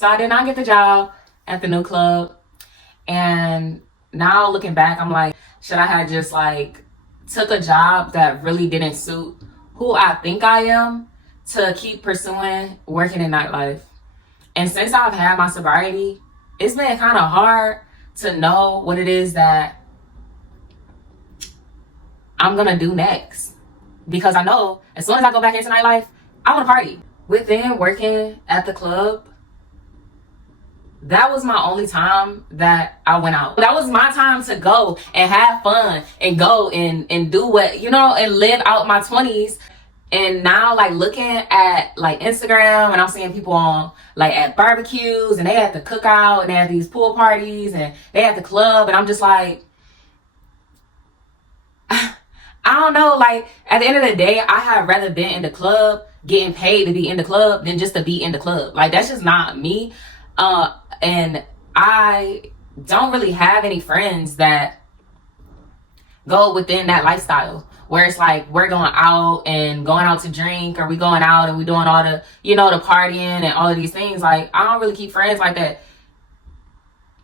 So I did not get the job at the new club. And now looking back, I'm like, should I have just like took a job that really didn't suit who I think I am to keep pursuing working in nightlife? And since I've had my sobriety, it's been kind of hard to know what it is that I'm gonna do next. Because I know as soon as I go back into nightlife, I want to party. Within working at the club, that was my only time that I went out. That was my time to go and have fun and go and do what, and live out my 20s. And now, like, looking at like Instagram, and I'm seeing people on like at barbecues, and they at the cookout, and they have these pool parties, and they at the club, and I'm just like, I don't know. Like, at the end of the day, I had rather been in the club getting paid to be in the club than just to be in the club. Like, that's just not me. And I don't really have any friends that go within that lifestyle where it's like we're going out to drink, or we going out and we doing all the, the partying and all of these things. Like, I don't really keep friends like that,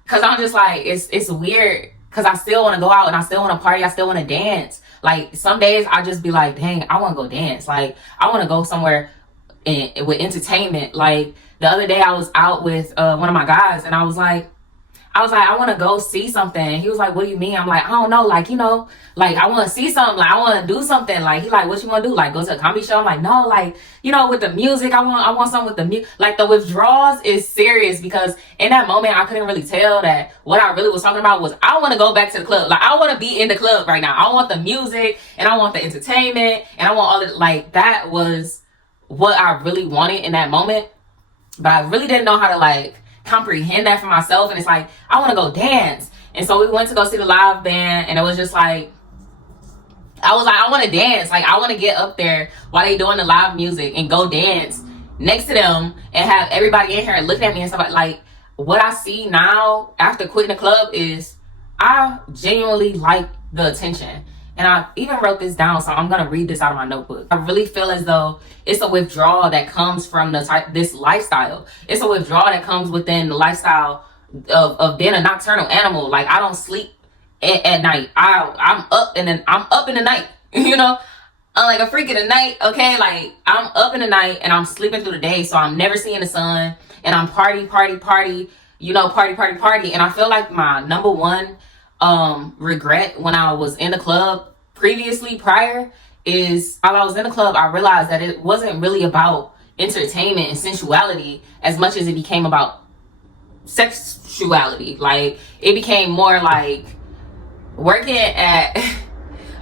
because I'm just like, it's weird, because I still want to go out and I still want to party. I still want to dance. Like, some days I just be like, dang, I want to go dance. Like, I want to go somewhere with entertainment. Like, the other day I was out with one of my guys, and I was like, I want to go see something. And he was like, what do you mean? I'm like, I don't know. Like, like, I want to see something. Like, I want to do something. Like, he like, what you want to do? Like, go to a comedy show? I'm like, no, like, with the music, I want something with the music. Like, the withdrawals is serious, because in that moment, I couldn't really tell that what I really was talking about was, I want to go back to the club. Like, I want to be in the club right now. I want the music, and I want the entertainment, and I want all the, like, that was what I really wanted in that moment. But I really didn't know how to, like, comprehend that for myself. And it's like, I want to go dance. And so we went to go see the live band, and it was just like, I was like, I want to dance. Like, I want to get up there while they doing the live music and go dance next to them and have everybody in here looking at me and stuff. Like, what I see now after quitting the club is I genuinely like the attention. And I even wrote this down, so I'm going to read this out of my notebook. I really feel as though it's a withdrawal that comes from this lifestyle. It's a withdrawal that comes within the lifestyle of being a nocturnal animal. Like, I don't sleep at night. I'm up in the night, I'm like a freak in the night, okay? Like, I'm up in the night and I'm sleeping through the day, so I'm never seeing the sun, and I'm party, party, and I feel like my number one regret when I was in the club prior is, while I was in the club, I realized that it wasn't really about entertainment and sensuality as much as it became about sexuality. Like, it became more like working at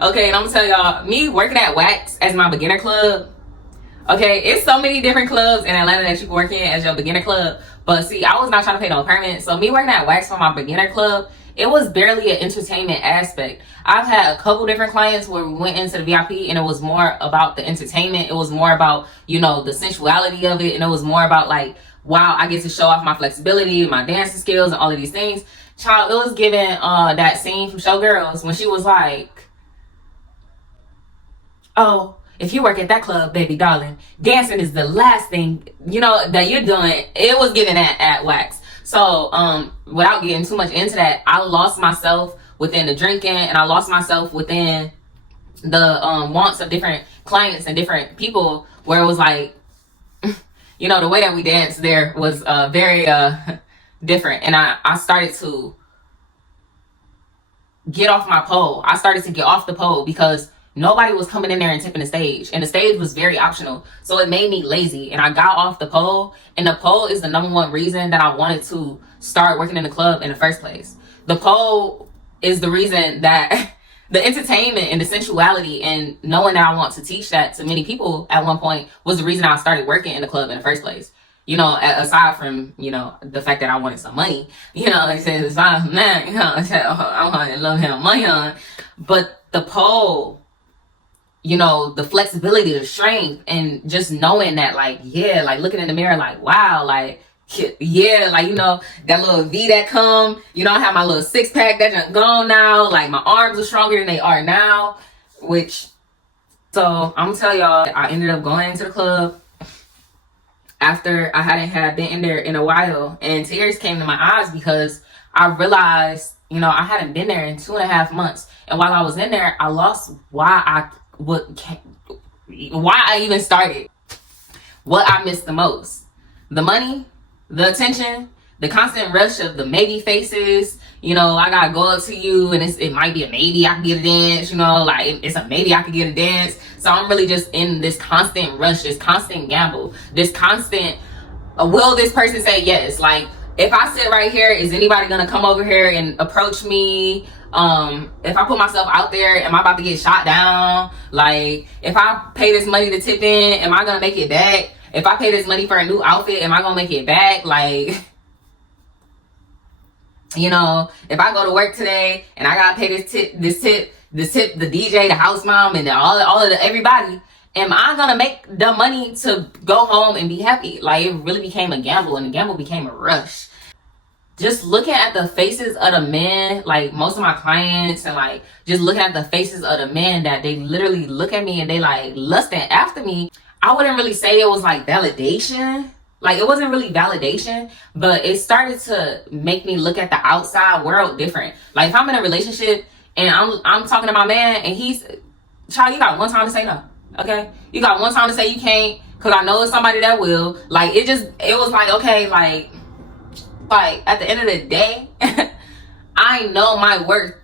okay, and I'm gonna tell y'all, me working at Wax as my beginner club. Okay, it's so many different clubs in Atlanta that you can work in as your beginner club. But see, I was not trying to pay no permit. So me working at Wax for my beginner club, it was barely an entertainment aspect. I've had a couple different clients where we went into the VIP and it was more about the entertainment. It was more about, the sensuality of it. And it was more about like, wow, I get to show off my flexibility, my dancing skills, and all of these things. Child, it was giving that scene from Showgirls when she was like, oh, if you work at that club, baby darling, dancing is the last thing, that you're doing. It was given at Wax. So, without getting too much into that, I lost myself within the drinking, and I lost myself within the wants of different clients and different people, where it was like, the way that we danced there was very different. And I started to get off my pole. I started to get off the pole because nobody was coming in there and tipping the stage, and the stage was very optional. So it made me lazy, and I got off the pole. And the pole is the number one reason that I wanted to start working in the club in the first place. The pole is the reason that the entertainment and the sensuality and knowing that I want to teach that to many people at one point was the reason I started working in the club in the first place. Aside from, the fact that I wanted some money, like I said, it's not, man, I want to love him money on. But the pole, the flexibility, the strength, and just knowing that, like, yeah, like looking in the mirror, like, wow, like, yeah, like, that little V that come, I have my little six pack that just gone now. Like, my arms are stronger than they are now, so I'm gonna tell y'all, I ended up going into the club after I hadn't had been in there in a while, and tears came to my eyes because I realized, you know, I hadn't been there in 2.5 months. And while I was in there, I lost why I even started. What I missed the most: the money, the attention, the constant rush of the maybe faces. You know, I gotta go up to you and it might be a maybe I can get a dance, you know, like it's a maybe I can get a dance. So I'm really just in this constant rush, this constant gamble, this constant, will this person say yes? Like, if I sit right here, is anybody gonna come over here and approach me? If I put myself out there, am I about to get shot down? Like, if I pay this money to tip in, am I gonna make it back? If I pay this money for a new outfit, am I gonna make it back? Like, you know, if I go to work today and I gotta pay this tip, the DJ, the house mom, and all of the everybody, am I gonna make the money to go home and be happy? Like, it really became a gamble, and the gamble became a rush. Just looking at the faces of the men, like most of my clients, and like just looking at the faces of the men that they literally look at me and they like lusting after me, I wouldn't really say it was like validation. Like, it wasn't really validation, but it started to make me look at the outside world different. Like, if I'm in a relationship and I'm talking to my man and he's, child, you got one time to say no, okay? You got one time to say you can't, because I know it's somebody that will. Like, it was like, okay, like at the end of the day, I know my worth.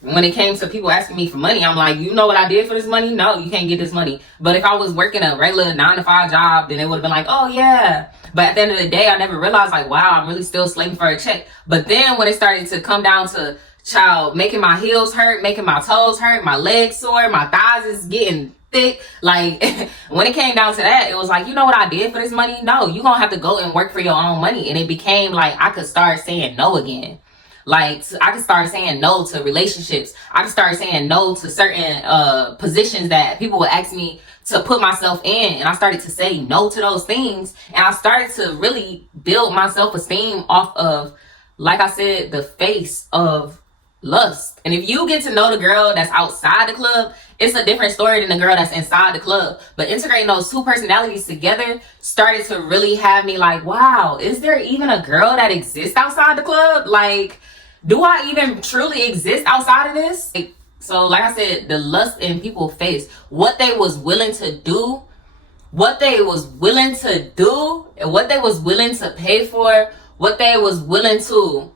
When it came to people asking me for money, I'm like, you know what I did for this money? No, you can't get this money. But if I was working a regular 9-to-5 job, then it would have been like, oh yeah. But at the end of the day, I never realized, like, wow, I'm really still slaving for a check. But then when it started to come down to, child, making my heels hurt, making my toes hurt, my legs sore, my thighs is getting thick. Like, when it came down to that, it was like, you know what I did for this money? No, you gonna have to go and work for your own money. And it became like I could start saying no again. Like, I can start saying no to relationships. I can start saying no to certain positions that people would ask me to put myself in. And I started to say no to those things. And I started to really build my self-esteem off of, like I said, the face of lust. And if you get to know the girl that's outside the club, it's a different story than the girl that's inside the club. But integrating those two personalities together started to really have me like, wow, is there even a girl that exists outside the club? Like, do I even truly exist outside of this? So like I said, the lust in people's face, what they was willing to do, what they was willing to do, and what they was willing to pay for, what they was willing to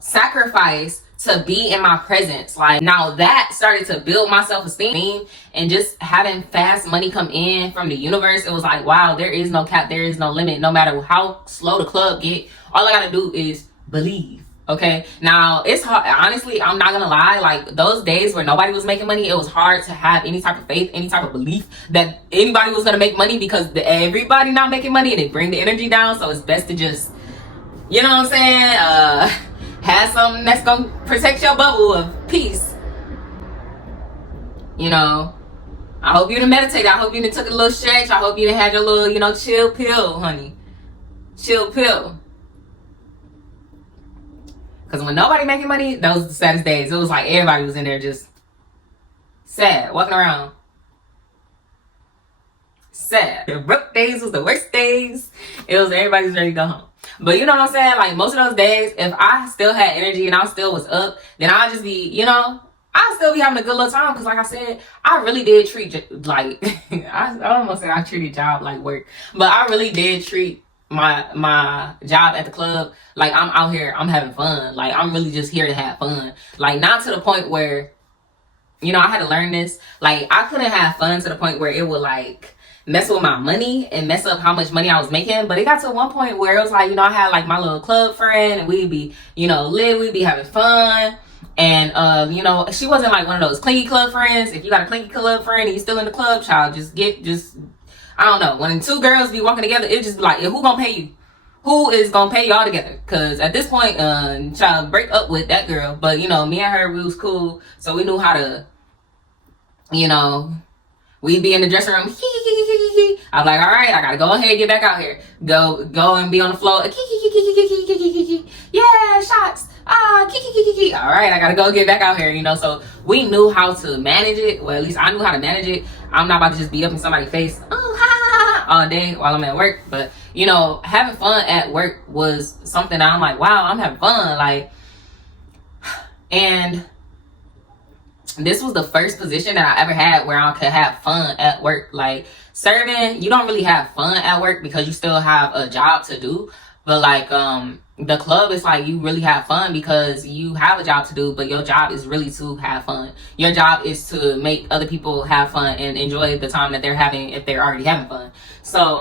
sacrifice to be in my presence. Like, now that started to build my self-esteem, and just having fast money come in from the universe, it was like, wow, there is no cap, there is no limit. No matter how slow the club get, all I gotta do is believe. Okay, now it's hard. Honestly, I'm not gonna lie, like those days where nobody was making money, it was hard to have any type of faith, any type of belief that anybody was gonna make money, because everybody not making money and it bring the energy down. So it's best to just, you know what I'm saying, have something that's gonna protect your bubble of peace. You know, I hope you done meditated. I hope you done took a little stretch. I hope you done had your little, you know, chill pill, honey. Chill pill. Because when nobody making money, those were the saddest days. It was like everybody was in there just sad, walking around. Sad. The broke days was the worst days. It was everybody's ready to go home. But you know what I'm saying? Like, most of those days, if I still had energy and I still was up, then I'd just be, you know, I'd still be having a good little time. Because like I said, I really did treat, like, I almost said I treated job like work. But I really did treat my job at the club like I'm out here, I'm having fun. Like, I'm really just here to have fun. Like, not to the point where, you know, I had to learn this. Like, I couldn't have fun to the point where it would, like, mess with my money and mess up how much money I was making. But it got to one point where it was like, you know, I had like my little club friend, and we'd be, you know, lit, we'd be having fun. And you know, she wasn't like one of those clingy club friends. If you got a clingy club friend and you still in the club, child, just I don't know, when two girls be walking together, it just be like, who gonna pay you? Who is gonna pay y'all together? Because at this point, child, break up with that girl. But you know, me and her, we was cool, so we knew how to, you know, we'd be in the dressing room. I'm like, all right, I gotta go ahead and get back out here. Go and be on the floor. Yeah, shots. All right, I gotta go get back out here, you know. So we knew how to manage it. Well, at least I knew how to manage it. I'm not about to just be up in somebody's face. Oh, ha, ha, ha. all day while I'm at work. But you know, having fun at work was something that I'm like, wow, I'm having fun. Like, and this was the first position that I ever had where I could have fun at work. Like, serving, you don't really have fun at work because you still have a job to do. But like, the club is like, you really have fun because you have a job to do, but your job is really to have fun. Your job is to make other people have fun and enjoy the time that they're having if they're already having fun. So,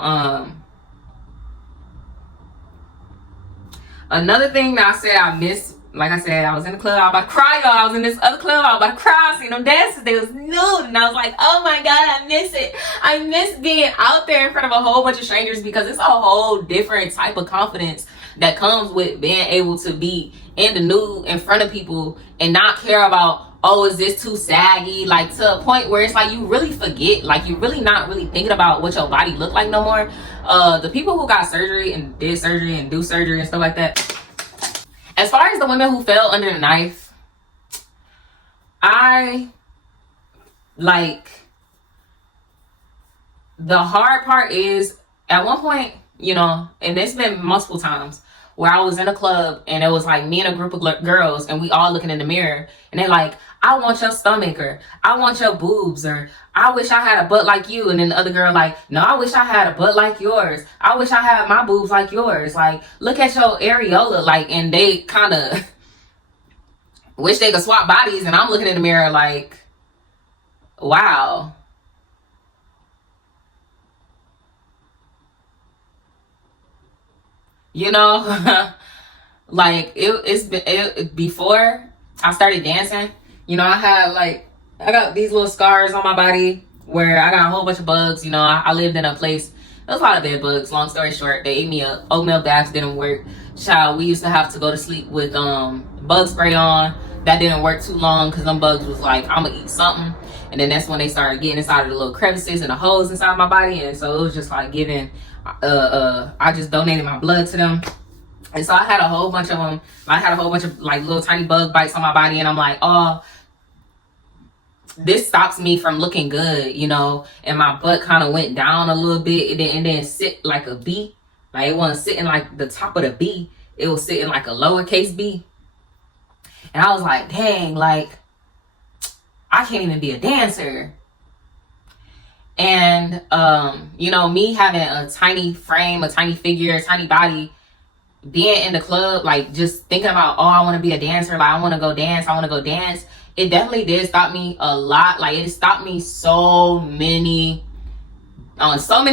another thing that I said I miss, like I said, I was in the club, I was about to cry, y'all. I was in this other club, I was about to cry, seeing them dances, they was nude, and I was like, oh my God, I miss it. I miss being out there in front of a whole bunch of strangers because it's a whole different type of confidence that comes with being able to be in the nude in front of people and not care about, oh, is this too saggy? Like, to a point where it's like you really forget, like you're really not really thinking about what your body look like no more. The people who got surgery and did surgery and do surgery and stuff like that, as far as the women who fell under the knife, I like, the hard part is at one point, you know, and it's been multiple times where I was in a club and it was like me and a group of girls and we all looking in the mirror and they're like, I want your stomach, or I want your boobs, or I wish I had a butt like you. And then the other girl like, no, I wish I had a butt like yours. I wish I had my boobs like yours. Like, look at your areola. Like, and they kind of wish they could swap bodies. And I'm looking in the mirror like, wow. You know, like before I started dancing, you know, I got these little scars on my body where I got a whole bunch of bugs. You know, I lived in a place, there was a lot of bed bugs. Long story short, they ate me up. Oatmeal baths didn't work. Child, we used to have to go to sleep with bug spray on. That didn't work too long because them bugs was like, I'm gonna eat something. And then that's when they started getting inside of the little crevices and the holes inside my body. And so it was just like giving, I just donated my blood to them. And so I had a whole bunch of them. I had a whole bunch of like little tiny bug bites on my body. And I'm like, oh, this stops me from looking good, you know. And my butt kind of went down a little bit and then sit like a B. Like, it wasn't sitting like the top of the B. It was sitting like a lowercase b. And I was like, dang, like, I can't even be a dancer. And, you know, me having a tiny frame, a tiny figure, a tiny body, being in the club, like, just thinking about, oh, I want to be a dancer, like, I want to go dance, it definitely did stop me a lot. Like, it stopped me on so many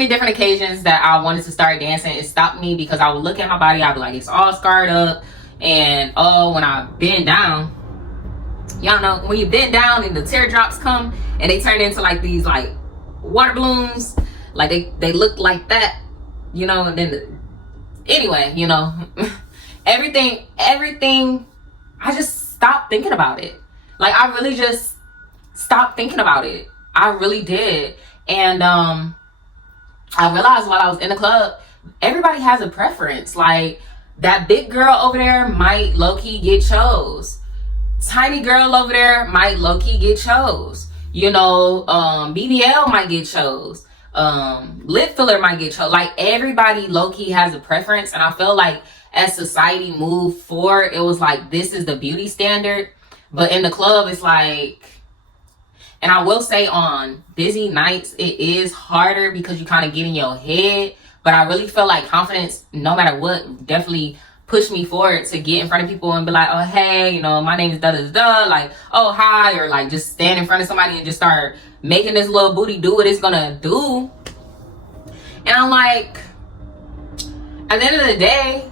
different occasions that I wanted to start dancing. It stopped me because I would look at my body, I'd be like, it's all scarred up. And oh, when I bend down, y'all know, when you bend down and the teardrops come and they turn into like these like water balloons, like they look like that, you know. And then anyway, you know, everything, I just stopped thinking about it. Like, I really just stopped thinking about it. I really did. And I realized while I was in the club, everybody has a preference. Like, that big girl over there might low-key get chose. Tiny girl over there might low-key get chose. You know, BBL might get chose. Lip filler might get chose. Like, everybody low-key has a preference. And I feel like as society moved forward, it was like, this is the beauty standard. But in the club, it's like, and I will say on busy nights, it is harder because you kind of get in your head. But I really feel like confidence, no matter what, definitely pushed me forward to get in front of people and be like, oh, hey, you know, my name is da-da-da-da, like, oh, hi, or like just stand in front of somebody and just start making this little booty do what it's gonna do. And I'm like, at the end of the day,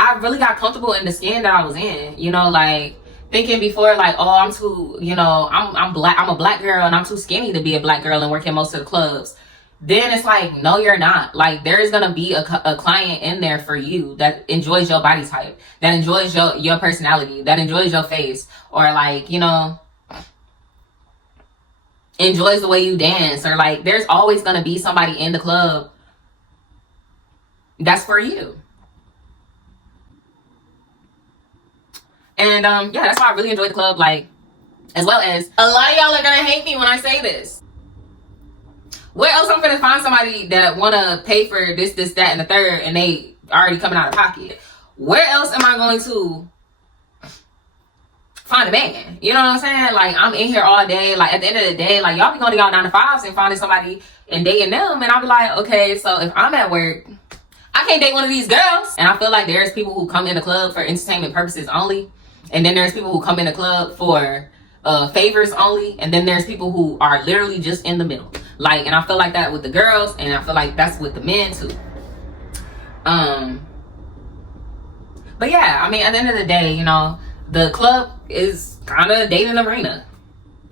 I really got comfortable in the skin that I was in, you know, like, thinking before, like, oh, I'm too, you know, I'm a black girl and I'm too skinny to be a black girl and work in most of the clubs. Then it's like, no, you're not. Like, there's gonna be a client in there for you that enjoys your body type, that enjoys your personality, that enjoys your face, or like, you know, enjoys the way you dance, or like, there's always gonna be somebody in the club that's for you. And yeah, that's why I really enjoy the club. Like, as well as, a lot of y'all are gonna hate me when I say this, Where else I'm gonna find somebody that wanna pay for this, that, and the third, and they already coming out of pocket? Where else am I going to find a man? You know what I'm saying? Like, I'm in here all day. Like, at the end of the day, like, y'all be going to y'all 9 to 5s and finding somebody and dating them, and I'll be like, okay, so if I'm at work, I can't date one of these girls. And I feel like there's people who come in the club for entertainment purposes only, and then there's people who come in the club for favors only, and then there's people who are literally just in the middle. Like, and I feel like that with the girls, and I feel like that's with the men too. But yeah, I mean, at the end of the day, you know, the club is kind of a dating arena.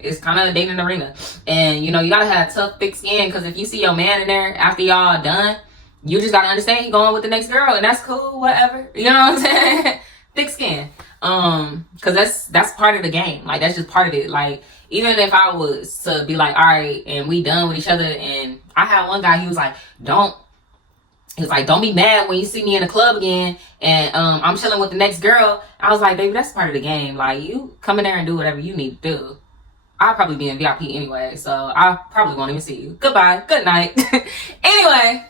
It's kind of a dating arena. And, you know, you gotta have tough, thick skin, because if you see your man in there after y'all done, you just gotta understand he going with the next girl, and that's cool, whatever. You know what I'm saying? Thick skin. Because that's part of the game. Like, that's just part of it. Like, even if I was to be like, all right, and we done with each other, and I had one guy, he was like, don't be mad when you see me in the club again, and I'm chilling with the next girl. I was like, baby, that's part of the game. Like, you come in there and do whatever you need to do. I'll probably be in VIP anyway, so I probably won't even see you. Goodbye. Good night. Anyway,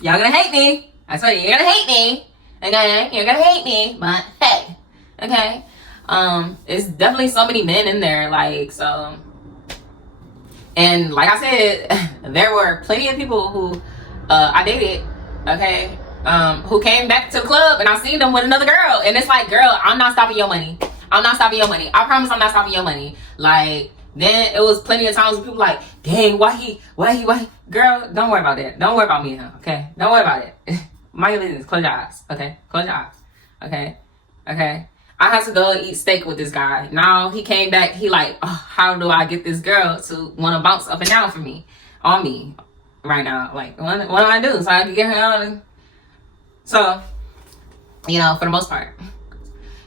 y'all gonna hate me. I swear you're gonna hate me. Okay? You're gonna hate me, but hey. Okay? It's definitely so many men in there, like, so. And like I said, there were plenty of people who I dated, okay, who came back to the club, and I seen them with another girl, and it's like, girl, I'm not stopping your money. I'm not stopping your money. I promise I'm not stopping your money. Like, then it was plenty of times when people like, dang, why he? Girl, don't worry about that. Don't worry about me, okay? Don't worry about it. Mind your business. Close your eyes, okay? Close your eyes, okay? Okay? I had to go and eat steak with this guy. Now he came back. He like, oh, how do I get this girl to want to bounce up and down for me, on me, right now? Like, what do I do so I can get her out? So, you know, for the most part.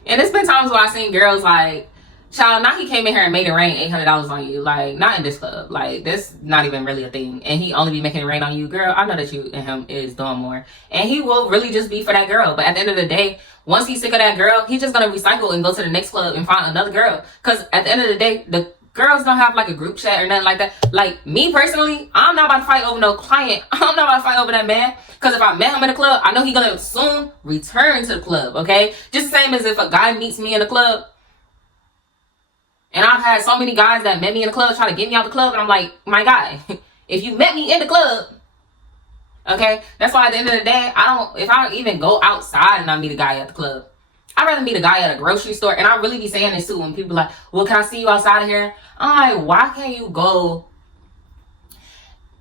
And there's been times where I seen girls like, child, now he came in here and made it rain $800 on you. Like, not in this club. Like, that's not even really a thing. And he only be making it rain on you. Girl, I know that you and him is doing more. And he will really just be for that girl. But at the end of the day, once he's sick of that girl, he's just going to recycle and go to the next club and find another girl. Because at the end of the day, the girls don't have like a group chat or nothing like that. Like, me personally, I'm not about to fight over no client. I'm not about to fight over that man. Because if I met him in the club, I know he's going to soon return to the club, okay? Just the same as if a guy meets me in the club. And I've had so many guys that met me in the club try to get me out the club. And I'm like, my guy, if you met me in the club, okay? That's why at the end of the day, if I don't even go outside and I meet a guy at the club, I'd rather meet a guy at a grocery store. And I really be saying this too when people are like, well, can I see you outside of here? I'm like, why can't you go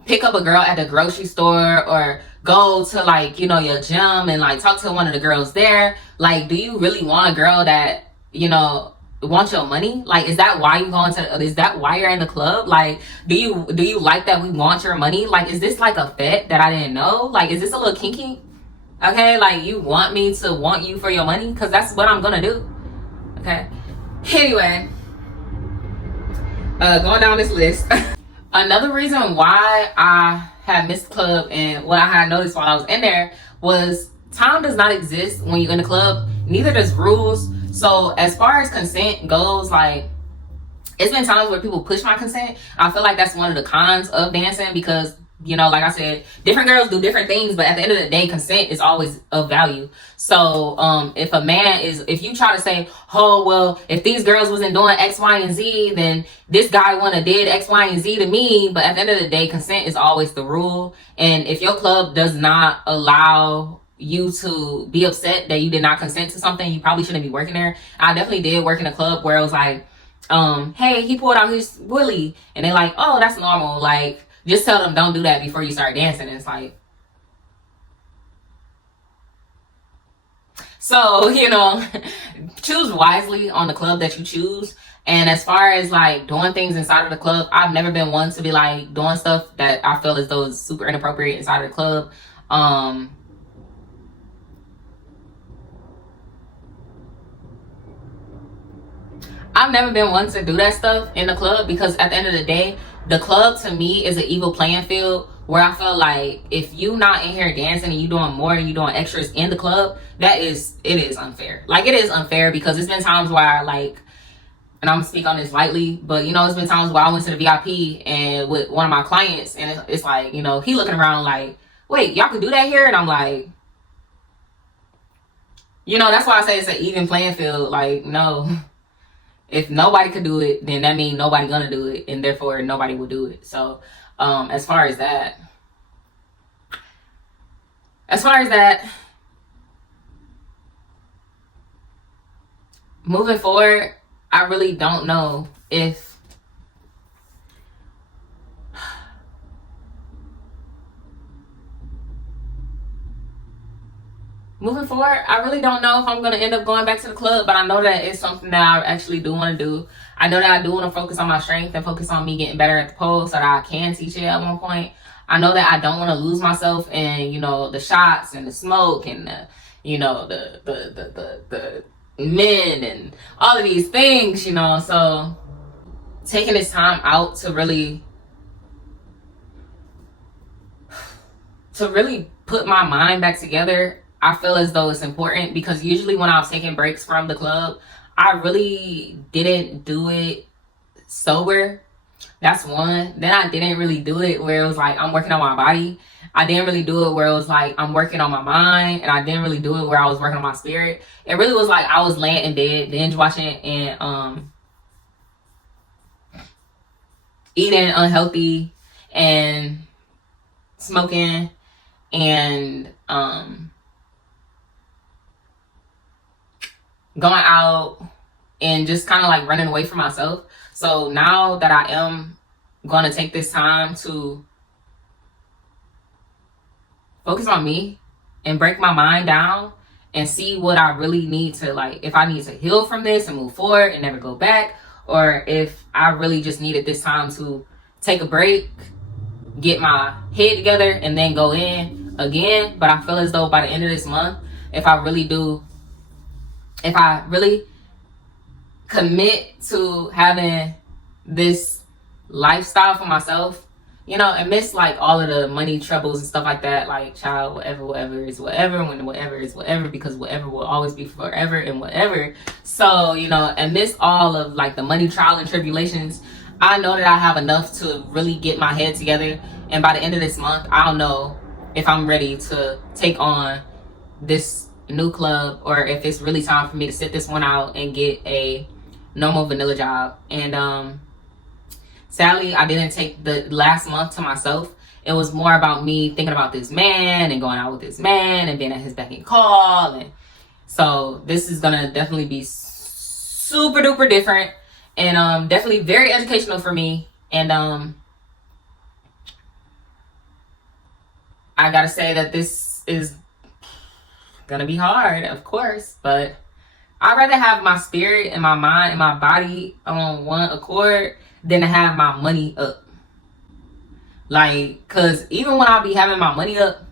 pick up a girl at the grocery store, or go to like, you know, your gym and like talk to one of the girls there? Like, do you really want a girl that, you know, want your money? Like, is that why you going to, is that why you're in the club? Like, do you like that we want your money? Like, is this like a bet that I didn't know? Like, is this a little kinky? Okay, like, you want me to want you for your money? Because that's what I'm gonna do. Okay, anyway, going down this list. Another reason why I had missed the club, and what I had noticed while I was in there, was time does not exist when you're in the club. Neither does rules. So as far as consent goes, like, it's been times where people push my consent. I feel like that's one of the cons of dancing, because, you know, like I said, different girls do different things, but at the end of the day, consent is always of value. So if you try to say, oh, well, if these girls wasn't doing X, Y, and Z, then this guy wouldn't have did X, Y, and Z to me. But at the end of the day, consent is always the rule. And if your club does not allow you to be upset that you did not consent to something, you probably shouldn't be working there. I definitely did work in a club where it was like, hey, he pulled out his willy, and they're like, oh, that's normal. Like, just tell them don't do that before you start dancing. And it's like, so, you know, choose wisely on the club that you choose. And as far as like doing things inside of the club, I've never been one to be like doing stuff that I feel as though is super inappropriate inside of the club. I've never been one to do that stuff in the club, because at the end of the day, the club to me is an evil playing field, where I feel like if you not in here dancing and you doing more and you doing extras in the club, it is unfair. Like, it is unfair, because it's been times where like and I'm gonna speak on this lightly, but you know, it's been times where I went to the VIP and with one of my clients, and it's like, you know, he looking around like, wait, y'all can do that here? And I'm like, you know, that's why I say it's an even playing field. Like, no, if nobody could do it, then that means nobody gonna do it, and therefore nobody will do it. So, as far as that, moving forward, I really don't know if moving forward, I really don't know if I'm going to end up going back to the club, but I know that it's something that I actually do want to do. I know that I do want to focus on my strength and focus on me getting better at the pole so that I can teach it at one point. I know that I don't want to lose myself in, you know, the shots and the smoke and the, you know, the men and all of these things, you know. So taking this time out to really put my mind back together, I feel as though it's important, because usually when I was taking breaks from the club, I really didn't do it sober. That's one. Then I didn't really do it where it was like I'm working on my body. I didn't really do it where it was like I'm working on my mind, and I didn't really do it where I was working on my spirit. It really was like I was laying in bed, binge watching and eating unhealthy and smoking and going out and just kind of like running away from myself. So now that I am going to take this time to focus on me and break my mind down and see what I really need to, like, if I need to heal from this and move forward and never go back, or if I really just needed this time to take a break, get my head together, and then go in again. But I feel as though by the end of this month, if I really commit to having this lifestyle for myself, you know, and miss like all of the money troubles and stuff like that, like, child, whatever is whatever, when whatever is whatever, because whatever will always be forever and whatever. So, you know, and miss all of like the money trial and tribulations. I know that I have enough to really get my head together, and by the end of this month, I'll know if I'm ready to take on this new club, or if it's really time for me to sit this one out and get a normal vanilla job. And sadly, I didn't take the last month to myself. It was more about me thinking about this man and going out with this man and being at his beck and call. And so this is gonna definitely be super duper different, and definitely very educational for me. And I gotta say that this is gonna be hard, of course, but I'd rather have my spirit and my mind and my body on one accord than to have my money up. Like, cause even when I be having my money up,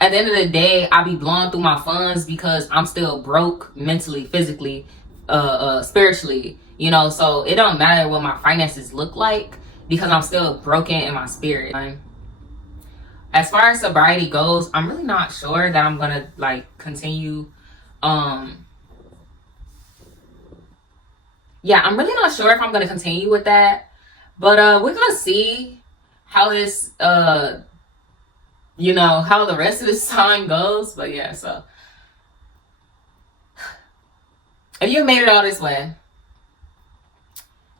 at the end of the day, I be blowing through my funds because I'm still broke mentally, physically, spiritually, you know. So it don't matter what my finances look like, because I'm still broken in my spirit. As far as sobriety goes, I'm really not sure that I'm gonna like continue. Yeah, I'm really not sure if I'm gonna continue with that, but we're gonna see how this you know, how the rest of this time goes. But yeah, so if you made it all this way,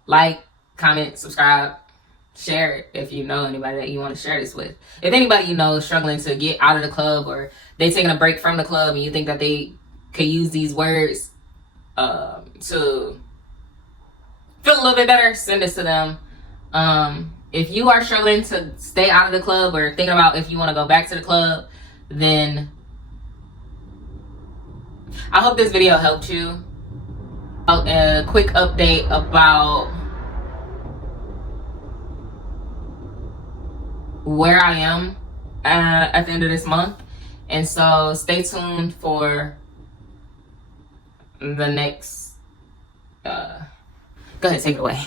like, comment, subscribe, share it if you know anybody that you want to share this with. If anybody you know is struggling to get out of the club, or they taking a break from the club and you think that they could use these words to feel a little bit better, send this to them. If you are struggling to stay out of the club, or thinking about if you want to go back to the club, then I hope this video helped you. A quick update about where I am at the end of this month. And so stay tuned for the next go ahead, take it away.